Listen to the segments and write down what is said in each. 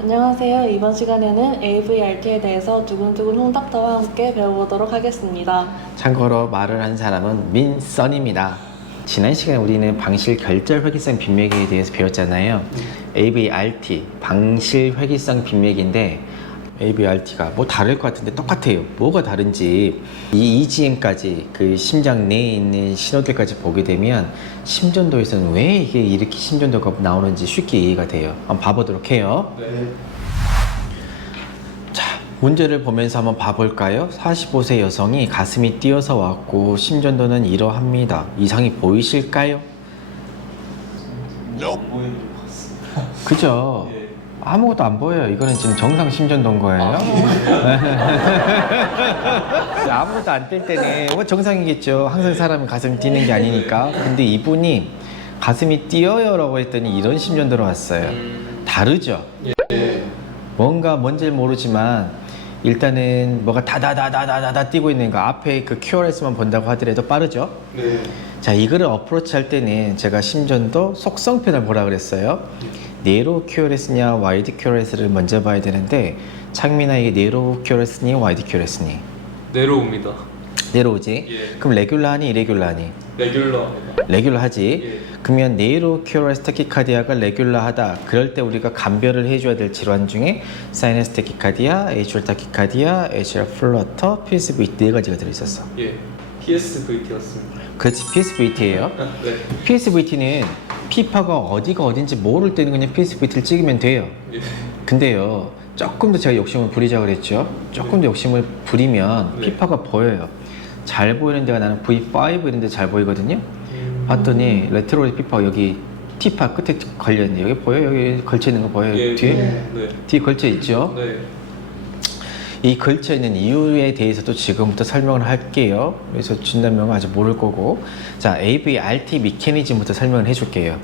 안녕하세요. 이번 시간에는 AVRT에 대해서 두근두근 홍닥터와 함께 배워보도록 하겠습니다. 참고로 말을 한 사람은 민선입니다. 지난 시간에 우리는 방실 결절 회귀성 빈맥에 대해서 배웠잖아요. AVRT, 방실 회귀성 빈맥인데 AVRT가 뭐 다를 것 같은데 똑같아요. 뭐가 다른지 이 EGM까지 그 심장 내에 있는 신호들까지 보게 되면 심전도에서는 왜 이게 이렇게 심전도가 나오는지 쉽게 이해가 돼요. 한번 봐보도록 해요. 네. 자, 문제를 보면서 한번 봐볼까요? 45세 여성이 가슴이 뛰어서 왔고 심전도는 이러합니다. 이상이 보이실까요? 보이는 것 같습니다. 그죠? 예. 아무것도 안 보여요. 이거는 지금 정상 심전도인 거예요. 아무것도 안 뛸 때는 뭐 정상이겠죠. 항상 사람은 가슴이 뛰는 게 아니니까. 근데 이분이 가슴이 뛰어요 라고 했더니 이런 심전도로 왔어요. 다르죠? 예. 뭔가 뭔지 모르지만 일단은 뭐가 다다다다다다 뛰고 있는 거 앞에 그 QRS만 본다고 하더라도 빠르죠? 네. 자, 이거를 어프로치 할 때는 제가 심전도 속성편을 보라 그랬어요. 네로 QRS냐 와이드 QRS를 먼저 봐야 되는데 창민아, 이게 네로 QRS니 와이드 QRS니? 내려옵니다. 네로우지? 예. 그럼 레귤러하니 이레귤러하니? 레귤러입니다. 레귤러 하지? 예. 그러면 네로 QRS 타키카디아가 레귤러하다. 그럴 때 우리가 감별을 해줘야 될 질환 중에 사이너스 타키카디아, 에이트럴 타키카디아, 에이트럴 플러터, PSVT 네 가지가 들어있었어. 예. PSVT였습니다. 그렇지, PSVT예요. 네. PSVT는 피파가 어디가 어딘지 모를 때는 그냥 PSVT를 찍으면 돼요. 예. 근데요, 조금 더 제가 욕심을 부리자 그랬죠. 조금 더 욕심을 부리면 네. 피파가 보여요. 잘 보이는 데가 나는 V5 이런 데 잘 보이거든요. 봤더니 레트로의 피파가 여기 T파 끝에 걸려있는데 여기 보여요? 여기 걸쳐있는 거 보여요? 예. 뒤에? 네. 뒤에 걸쳐있죠? 네. 이 걸쳐있는 이유에 대해서도 지금부터 설명을 할게요. 그래서 진단명은 아직 모를 거고. 자, AVRT 메커니즘부터 설명을 해줄게요.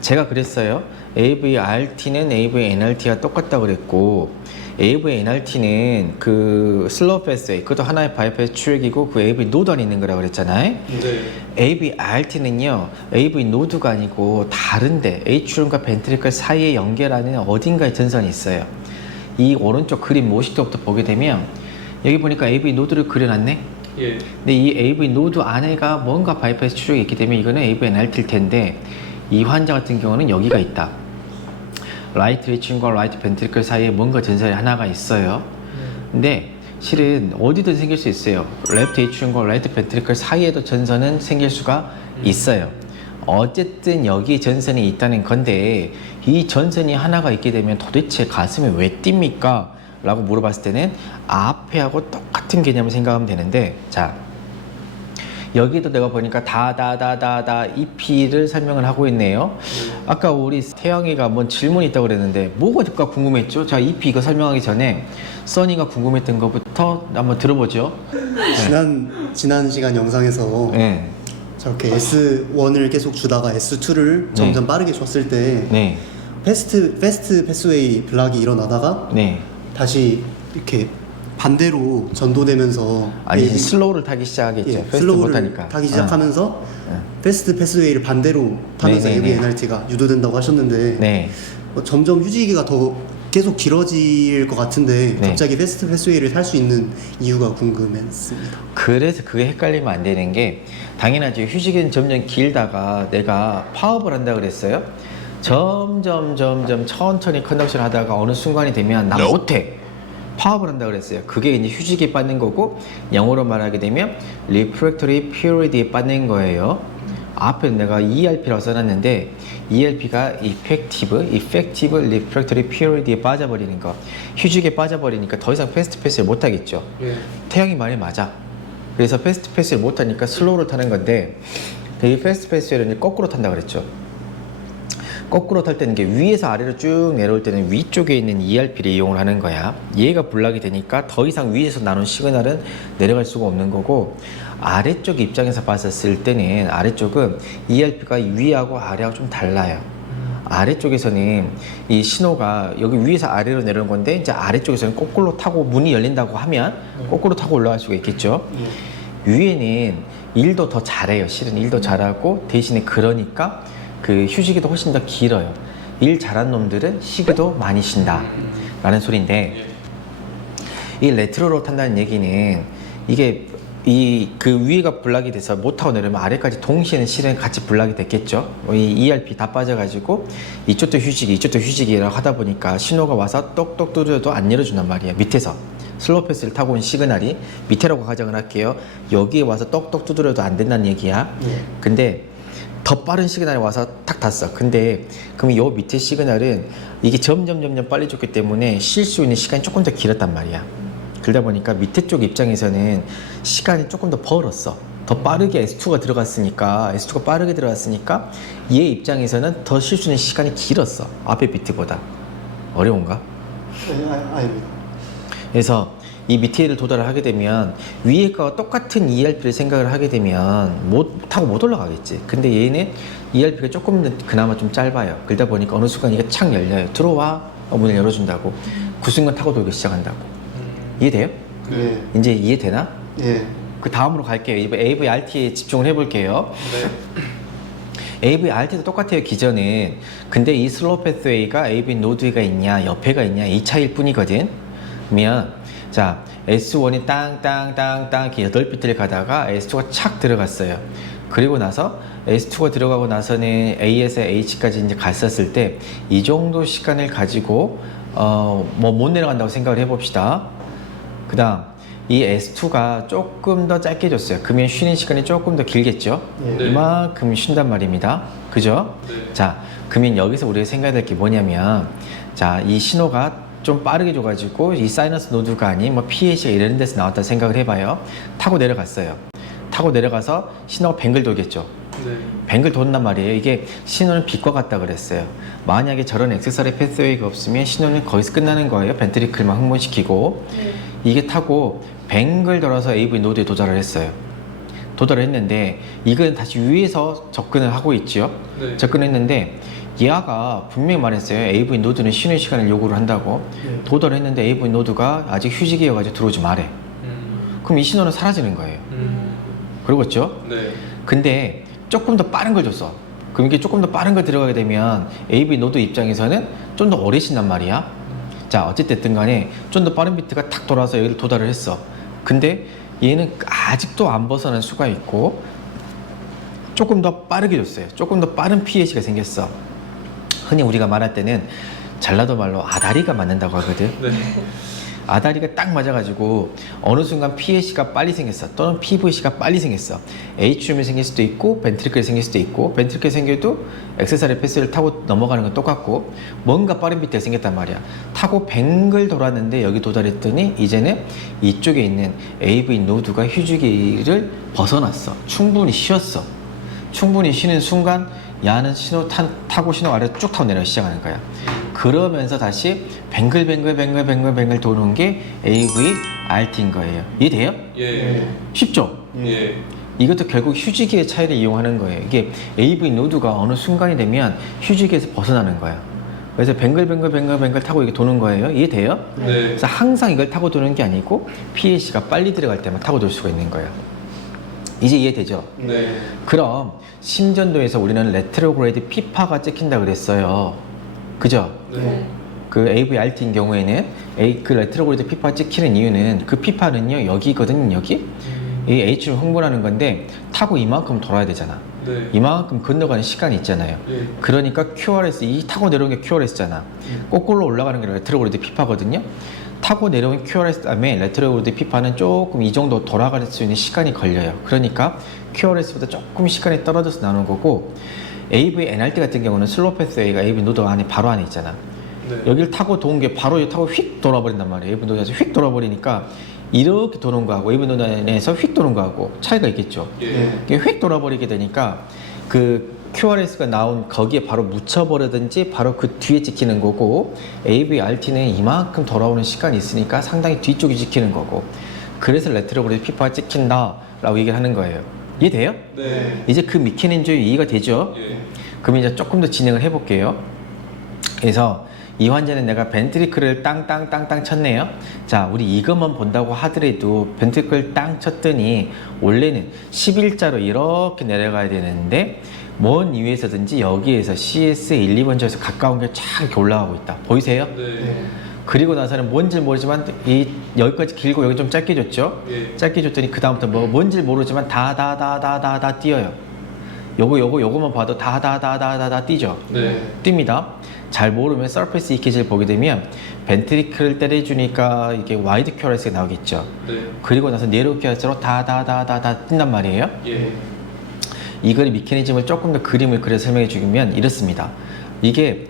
제가 그랬어요. AVRT는 AVNRT가 똑같다고 그랬고, AVNRT는 그 슬로우 패스웨이, 그것도 하나의 바이패스 추액이고 그 AV 노드 안에 있는 거라고 그랬잖아요. 네. AVRT는요, AV 노드가 아니고 다른데 A출음과 벤트리클 사이에 연결하는 어딘가에 전선이 있어요. 이 오른쪽 그림 모식도부터 보게 되면 여기 보니까 AV 노드를 그려놨네. 예. 근데 이 AV 노드 안에가 뭔가 바이패스 추적이 있기 때문에 이거는 AVNRT일 텐데 이 환자 같은 경우는 여기가 있다. 라이트 에이치과 라이트 벤트리클 사이에 뭔가 전선이 하나가 있어요. 근데 실은 어디든 생길 수 있어요. 레프트 에이치과 라이트 벤트리클 사이에도 전선은 생길 수가 있어요. 어쨌든 여기 전선이 있다는 건데 이 전선이 하나가 있게 되면 도대체 가슴이 왜 뜁니까? 라고 물어봤을 때는 앞에하고 똑같은 개념을 생각하면 되는데, 자, 여기도 내가 보니까 다다다다다 EP를 설명을 하고 있네요. 아까 우리 태영이가 뭔 질문이 있다고 그랬는데 뭐가 궁금했죠? 자, EP 이거 설명하기 전에 써니가 궁금했던 것부터 한번 들어보죠. 지난 시간 영상에서 네. 저렇게 S1을 계속 주다가 S2를 점점 빠르게 줬을 때 네. 패스트 패스웨이 블락이 일어나다가 네. 다시 이렇게 반대로 전도되면서 아니, AV 슬로우를 타기 시작하겠죠. 패스트 슬로우를 못하니까. 타기 시작하면서 어. 패스트 패스웨이를 반대로 타면서 네네네. AVNRT가 유도된다고 하셨는데 네. 점점 휴지기가 더 계속 길어질 것 같은데 네. 갑자기 패스트 패스웨이를 탈 수 있는 이유가 궁금했습니다. 그래서 그게 헷갈리면 안 되는 게, 당연하죠. 휴식은 점점 길다가 내가 파업을 한다 그랬어요. 점점 천천히 컨덕션 하다가 어느 순간이 되면 나 못해, 파업을 한다 그랬어요. 그게 이제 휴식에 빠는 거고, 영어로 말하게 되면 refractory period에 빠는 거예요. 앞에 내가 ERP라고 써놨는데 ERP가 effective refractory period에 빠져버리는 거. 휴식에 빠져버리니까 더 이상 패스트 패스를 못 하겠죠. 예. 태양이 말이 맞아. 그래서 패스트 패스를 못 하니까 슬로우를 타는 건데, 이 패스트 패스를 거꾸로 탄다 그랬죠. 거꾸로 탈 때는 게 위에서 아래로 쭉 내려올 때는 위쪽에 있는 ERP를 이용을 하는 거야. 얘가 블락이 되니까 더 이상 위에서 나눈 시그널은 내려갈 수가 없는 거고, 아래쪽 입장에서 봤었을 때는 아래쪽은 ERP가 위하고 아래하고 좀 달라요. 아래쪽에서는 이 신호가 여기 위에서 아래로 내려오는 건데, 이제 아래쪽에서는 거꾸로 타고 문이 열린다고 하면 거꾸로 타고 올라갈 수가 있겠죠. 위에는 일도 더 잘해요. 실은 일도 잘하고, 대신에 그러니까 그 휴식이 훨씬 더 길어요. 일 잘한 놈들은 시기도 많이 쉰다 라는 소리인데, 이 레트로로 탄다는 얘기는 이게 그 위에가 블락이 돼서 못하고 내려면 아래까지 동시에는 실은 같이 블락이 됐겠죠. 이 ERP 다 빠져가지고 이쪽도 휴지기 이쪽도 휴지기라고 하다 보니까 신호가 와서 똑똑 두드려도 안 열어준단 말이에요. 밑에서 슬로우 패스를 타고 온 시그널이 밑에라고 가정을 할게요. 여기에 와서 똑똑 두드려도 안 된다는 얘기야. 근데 더 빠른 시그널이 와서 탁 탔어. 근데 그럼 요 밑에 시그널은 이게 점점 빨리 줬기 때문에 쉴 수 있는 시간이 조금 더 길었단 말이야. 그러다 보니까 밑에 쪽 입장에서는 시간이 조금 더 벌었어. 더 빠르게 S2가 들어갔으니까, S2가 빠르게 들어갔으니까 얘 입장에서는 더 쉴 수 있는 시간이 길었어. 앞에 비트보다. 어려운가? 아닙니다. 그래서 이 밑에를 도달을 하게 되면 위에 거와 똑같은 ERP를 생각을 하게 되면 타고 못 올라가겠지. 근데 얘는 ERP가 조금 그나마 좀 짧아요. 그러다 보니까 어느 순간 이게 착 열려요. 들어와. 문을 열어준다고. 그 순간 타고 돌기 시작한다고. 이해돼요? 예. 이제 이해되나? 예. 그 다음으로 갈게요. 이번 AVRT에 집중을 해볼게요. 네. AVRT도 똑같아요, 기전은. 근데 이 슬로우 패스웨이가 AV 노드가 있냐, 옆에가 있냐, 이 차이일 뿐이거든. 그러면, 자, S1이 땅땅땅땅 이렇게 8비트를 가다가 S2가 착 들어갔어요. 그리고 나서 S2가 들어가고 나서는 A에서 H까지 이제 갔었을 때, 이 정도 시간을 가지고, 못 내려간다고 생각을 해봅시다. 그 다음 이 S2가 조금 더 짧게 줬어요. 그러면 쉬는 시간이 조금 더 길겠죠. 네. 이만큼 쉰단 말입니다. 그죠? 네. 자, 그러면 여기서 우리가 생각해야 될 게 뭐냐면, 자, 이 신호가 좀 빠르게 줘가지고 이 사이너스 노드가 아닌 뭐 PAC가 이런 데서 나왔다 생각을 해봐요. 타고 내려갔어요. 타고 내려가서 신호가 뱅글 돌겠죠. 네. 뱅글 돈단 말이에요. 이게 신호는 빛과 같다 그랬어요. 만약에 저런 액세서리 패스웨이가 없으면 신호는 거기서 끝나는 거예요. 벤트리클만 흥분시키고. 이게 타고 뱅글 돌아서 AV 노드에 도달을 했어요. 도달을 했는데 이건 다시 위에서 접근을 하고 있죠. 네. 접근했는데 얘가 분명히 말했어요. AV 노드는 쉬는 시간을 요구를 한다고. 도달을 했는데 AV 노드가 아직 휴직이어가지고 들어오지 말해. 그럼 이 신호는 사라지는 거예요. 그러겠죠? 네. 근데 조금 더 빠른 걸 줬어. 그럼 이게 조금 더 빠른 걸 들어가게 되면 AV 노드 입장에서는 좀 더 오래 쉰단 말이야. 자, 어쨌든 간에 좀 더 빠른 비트가 탁 돌아서 여기를 도달을 했어. 근데 얘는 아직도 안 벗어날 수가 있고 조금 더 빠르게 줬어요. 조금 더 빠른 PAC가 생겼어. 흔히 우리가 말할 때는 전라도 말로 아다리가 맞는다고 하거든. 네. 아다리가 딱 맞아가지고 어느 순간 PAC가 빨리 생겼어. 또는 PVC가 빨리 생겼어. H줌이 생길 수도 있고 벤트리클이 생길 수도 있고, 벤트리클이 생겨도 액세서리 패스를 타고 넘어가는 건 똑같고, 뭔가 빠른 비트가 생겼단 말이야. 타고 뱅글 돌았는데 여기 도달했더니 이제는 이쪽에 있는 AV 노드가 휴지기를 벗어났어. 충분히 쉬었어. 충분히 쉬는 순간 야는 타고 신호 아래로 쭉 타고 내려 시작하는 거야. 그러면서 다시 뱅글 도는 게 AVRT인 거예요. 이해돼요? 예. 쉽죠? 예. 이것도 결국 휴지기의 차이를 이용하는 거예요. 이게 AV 노드가 어느 순간이 되면 휴지기에서 벗어나는 거야. 그래서 뱅글 타고 이게 도는 거예요. 이해돼요? 네. 그래서 항상 이걸 타고 도는 게 아니고 PAC가 빨리 들어갈 때만 타고 돌 수가 있는 거예요. 이제 이해되죠? 네. 그럼 심전도에서 우리는 레트로그레이드 피파가 찍힌다 그랬어요. 그죠? 네. 그 AVRT인 경우에는 그 레트로그레이드 피파 찍히는 이유는 그 피파는요 여기거든요. 여기 이 H를 흥분하는 건데 타고 이만큼 돌아야 되잖아. 네. 이만큼 건너가는 시간이 있잖아요. 예. 그러니까 QRS, 이 타고 내려온 게 QRS잖아. 거꾸로 올라가는 게 레트로그레이드 피파거든요. 타고 내려온 QRS 다음에 레트로그레이드 피파는 조금 이 정도 돌아갈 수 있는 시간이 걸려요. 그러니까 QRS보다 조금 시간이 떨어져서 나오는 거고, AV NRT 같은 경우는 슬로우 패스웨이가 AV 노드 안에 바로 안에 있잖아. 네. 여기를 타고 도는 게 바로 타고 휙 돌아버린단 말이에요. AV 노드에서 휙 돌아버리니까 이렇게 도는 거하고 AV 노드 안에서 휙 도는 거하고 차이가 있겠죠. 예. 이게 휙 돌아버리게 되니까 그 QRS가 나온 거기에 바로 묻혀버리든지 바로 그 뒤에 찍히는 거고, AVRT는 이만큼 돌아오는 시간이 있으니까 상당히 뒤쪽이 찍히는 거고, 그래서 레트로그레이드 피파가 찍힌다 라고 얘기를 하는 거예요. 이해돼요? 네. 이제 그 미케니즘 이해가 되죠? 예. 그럼 이제 조금 더 진행을 해볼게요. 그래서 이 환자는 내가 벤트리클을 땅땅땅땅 쳤네요. 자, 우리 이것만 본다고 하더라도 벤트리클 땅 쳤더니 원래는 11자로 이렇게 내려가야 되는데 먼 이유에서든지 여기에서 CS 1, 2번 조에서 가까운 게 쫙 이렇게 올라가고 있다. 보이세요? 네. 그리고 나서는 뭔지 모르지만 여기까지 길고 여기 좀 짧게 줬죠? 예. 짧게 줬더니 그 다음부터 뭔지 모르지만 다 뛰어요. 요거만 봐도 다 뛰죠? 네. 뜁니다. 잘 모르면 서페이스 이케지를 보게 되면 벤트리클을 때려주니까 이게 와이드 큐어레스가 나오겠죠. 네. 그리고 나서 네로 큐어레스로 다 뛴단 말이에요. 예. 이거의 메커니즘을 조금 더 그림을 그려 설명해 주면 이렇습니다. 이게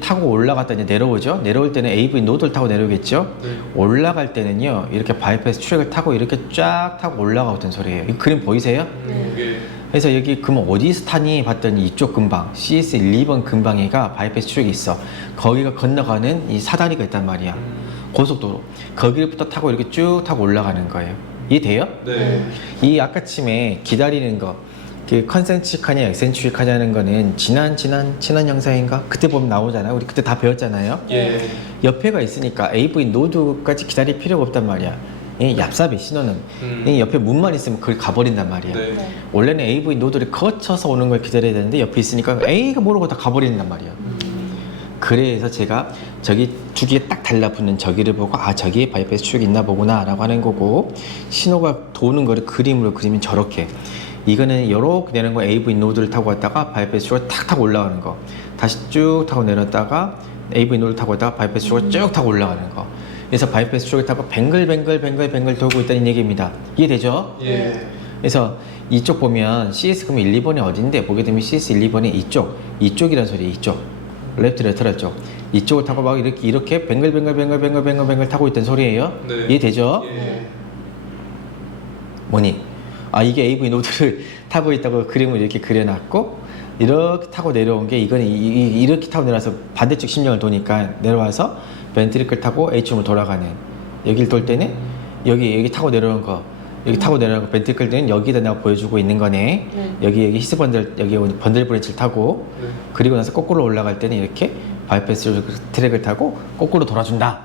타고 올라갔다 이제 내려오죠. 내려올 때는 AV 노드를 타고 내려오겠죠. 네. 올라갈 때는요, 이렇게 바이패스 트랙을 타고 이렇게 쫙 타고 올라가던 소리예요. 이 그림 보이세요? 예. 그래서 여기 그러면 어디서 타니 봤더니 이쪽 근방 CS 1, 2번 근방에가 바이패스 트랙이 있어. 거기가 건너가는 이 사다리가 있단 말이야. 고속도로. 거기부터 타고 이렇게 쭉 타고 올라가는 거예요. 이해돼요? 네. 이 아까쯤에 기다리는 거, 그 컨센트릭하냐 엑센트릭하냐는 거는 지난 영상인가? 그때 보면 나오잖아요. 우리 그때 다 배웠잖아요. 예. 옆에가 있으니까 AV 노드까지 기다릴 필요가 없단 말이야. 이 얍삽의 신호는 이 옆에 문만 있으면 그걸 가버린단 말이야. 네. 원래는 AV 노드를 거쳐서 오는 걸 기다려야 되는데 옆에 있으니까 A가 모르고 다 가버린단 말이야. 그래서 제가 저기 두 개 딱 달라붙는 저기를 보고 아 저기에 바이패스 추억이 있나 보구나 라고 하는 거고, 신호가 도는 거를 그림으로 그리면 저렇게, 이거는 요렇게 내는 거 AV 노드를 타고 갔다가 바이패스 추억을 탁 타고 올라가는 거, 다시 쭉 타고 내렸다가 AV 노드를 타고 갔다가 바이패스 추억을 쭉 타고 올라가는 거. 그래서 바이패스 추억을 타고 뱅글뱅글 돌고 있다는 얘기입니다. 이해되죠? 예. 그래서 이쪽 보면 CS 그러면 1, 2번이 어딘데 보게 되면 CS 1, 2번이 이쪽이란 소리예요. 이쪽 레프트 레터럴 쪽 이쪽을 타고 막 이렇게 뱅글뱅글 타고 있던 소리예요. 네. 이해되죠? 예. 뭐니? 아 이게 AV 노드를 타고 있다고 그림을 이렇게 그려놨고 이렇게 타고 내려온 게 이거는 이렇게 타고 내려와서 반대쪽 심령을 도니까 내려와서 벤트리클 타고 H음으로 돌아가는, 여기를 돌 때는 여기 타고 내려오는 거, 여기 타고 내려오는 거 벤트리클 때는 여기다 내가 보여주고 있는 거네. 여기 히스 번들, 여기 번들 브랜치를 타고 네. 그리고 나서 거꾸로 올라갈 때는 이렇게 바이패스 트랙을 타고 거꾸로 돌아준다.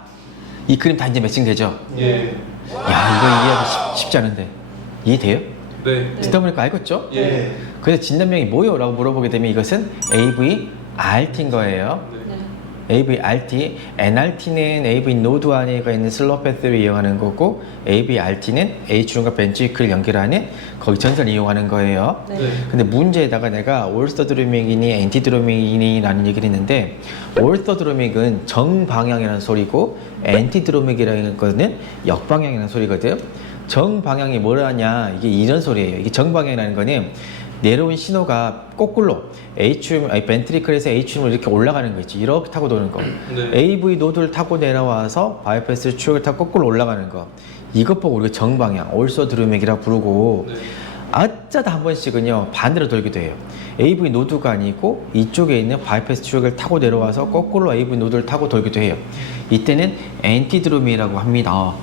이 그림 다 이제 매칭되죠? 예. 야 이거 이해하기 쉽지 않은데 이해돼요? 네. 듣다 보니까 알겠죠? 예. 그래서 진단명이 뭐요? 라고 물어보게 되면 이것은 AVRT인 거예요. 네. AVRT, NRT는 AV 노드 안에가 있는 슬로우 패스를 이용하는 거고, AVRT는 H중과 벤트리클을 연결하는 거기 전선을 이용하는 거예요. 네. 네. 근데 문제에다가 내가 올스터드로믹이니 엔티드로믹이니 라는 얘기를 했는데, 올스터드로믹은 정방향이라는 소리고 엔티드로믹이라는 거는 역방향이라는 소리거든. 정방향이 뭐라냐, 이게 이런 소리예요. 이게 정방향이라는 거는 내려온 신호가 거꾸로 벤트리클에서 H음으로 이렇게 올라가는 거 있지. 이렇게 타고 도는 거. 네. AV 노드를 타고 내려와서 바이패스 추억을 타고 거꾸로 올라가는 거. 이것 보고 우리가 정방향, 올서드루맥이라고 부르고, 네. 어쩌다 한 번씩은요 반대로 돌기도 해요. AV 노드가 아니고 이쪽에 있는 바이패스 추억을 타고 내려와서 거꾸로 AV 노드를 타고 돌기도 해요. 이때는 엔티드로미라고 합니다.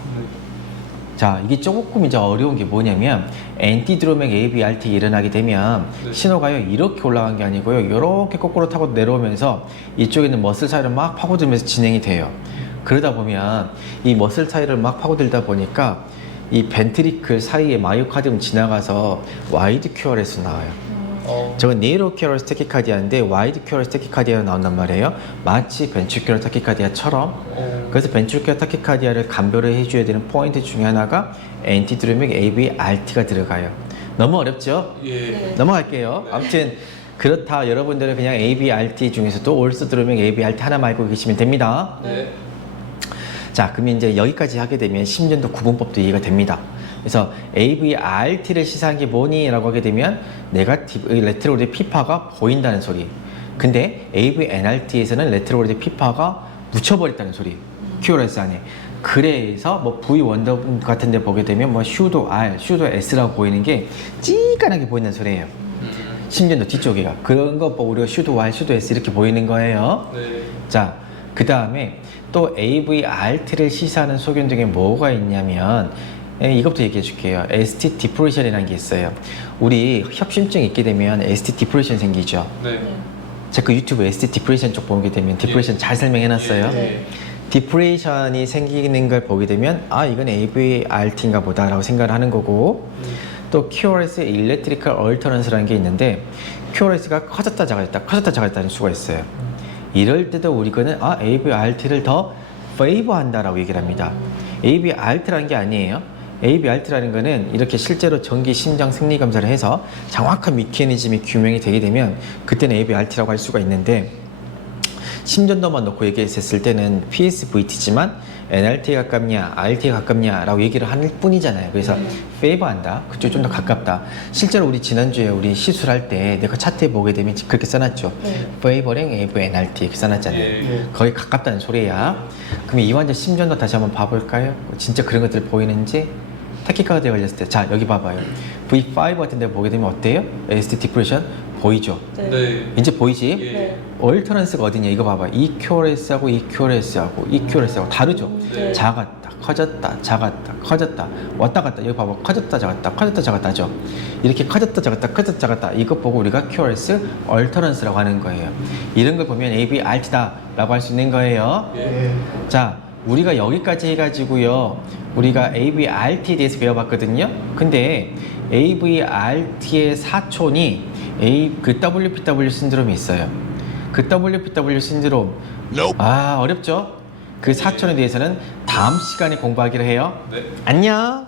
자, 이게 조금 이제 어려운 게 뭐냐면, 엔티드로맥 AVRT 일어나게 되면 네. 신호가요 이렇게 올라간 게 아니고요 이렇게 거꾸로 타고 내려오면서 이쪽에 있는 머슬 사이를 막 파고들면서 진행이 돼요. 그러다 보면 이 머슬 사이를 막 파고들다 보니까 이 벤트리클 사이에 마이오카디움 지나가서 와이드 큐어레스 나와요. 저건 네이로 큐어레스 테키카디아인데 와이드 큐어레스 테키카디아가 나온단 말이에요. 마치 벤트리큘러 타키카디아처럼. 그래서 벤트리큘러 타키카디아를 감별을 해줘야 되는 포인트 중에 하나가 엔티드로믹 AVRT가 들어가요. 너무 어렵죠? 예. 넘어갈게요. 네. 아무튼 그렇다. 여러분들은 그냥 AVRT 중에서도 올스드로믹 AVRT 하나만 알고 계시면 됩니다. 네. 자, 그러면 이제 여기까지 하게 되면 심전도 구분법도 이해가 됩니다. 그래서 AVRT를 시사한 게 뭐니? 라고 하게 되면 네가티브, 레트로그래드 피파가 보인다는 소리. 근데 AVNRT에서는 레트로그래드 피파가 묻혀버렸다는 소리. 큐어레스 안에. 그래서 뭐 V1 같은 데 보게 되면 뭐 슈도 R, 슈도 S라고 보이는 게 찌깐하게 보인다는 소리예요. 심전도 뒤쪽에가. 그런 거 보고 우리가 슈도 Y, 슈도 S 이렇게 보이는 거예요. 네. 자, 그 다음에 또 AVRT를 시사하는 소견 중에 뭐가 있냐면, 이것부터 얘기해 줄게요. ST 디프레션이라는 게 있어요. 우리 협심증 있게 되면 ST 디프레션 생기죠. 네. 제 그 유튜브 ST 디프레이션 쪽 보게 되면 디프레이션 잘 설명해놨어요. 디프레이션이 생기는 걸 보게 되면 아 이건 AVRT인가 보다라고 생각을 하는 거고 또 QRS Electrical Alterance라는 게 있는데 QRS가 커졌다 작아졌다 커졌다 작아졌다는 수가 있어요. 이럴 때도 우리는 아 AVRT를 더 페이버한다라고 얘기를 합니다. AVRT라는 게 아니에요. AVRT라는 거는 이렇게 실제로 전기 심장 생리 검사를 해서 정확한 메커니즘이 규명이 되게 되면 그때는 AVRT라고 할 수가 있는데 심전도만 놓고 얘기했을 때는 PSVT지만 NRT에 가깝냐, RT에 가깝냐 라고 얘기를 할 뿐이잖아요. 그래서 페이버한다. 그쪽이 좀 더 가깝다. 실제로 우리 지난주에 우리 시술할 때 내가 차트에 보게 되면 그렇게 써놨죠. 페이버링 AV NRT 이렇게 써놨잖아요. 거의 가깝다는 소리야. 그럼 이 환자 심전도 다시 한번 봐볼까요? 진짜 그런 것들 보이는지 타키카드에 걸렸을 때 자 여기 봐봐요. V5 같은 데 보게 되면 어때요? ST 디프레션 보이죠? 네. 이제 보이지? 네. 얼터넌스가 어디냐 이거 봐봐. EQRS하고 EQRS하고 EQRS하고 다르죠? 네. 작았다 커졌다 작았다 커졌다 왔다 갔다 여기 봐봐 커졌다 작았다 커졌다 작았다 하죠. 이렇게 커졌다 작았다 커졌다 작았다 이것 보고 우리가 QRS 얼터넌스라고 하는 거예요. 이런 걸 보면 AVRT다 라고 할 수 있는 거예요. 자 우리가 여기까지 해가지고요 우리가 AVRT에 대해서 배워봤거든요. 근데 AVRT의 사촌이 그 WPW 신드롬이 있어요. 그 WPW 신드롬 아 어렵죠? 그 사촌에 대해서는 다음 시간에 공부하기로 해요. 안녕.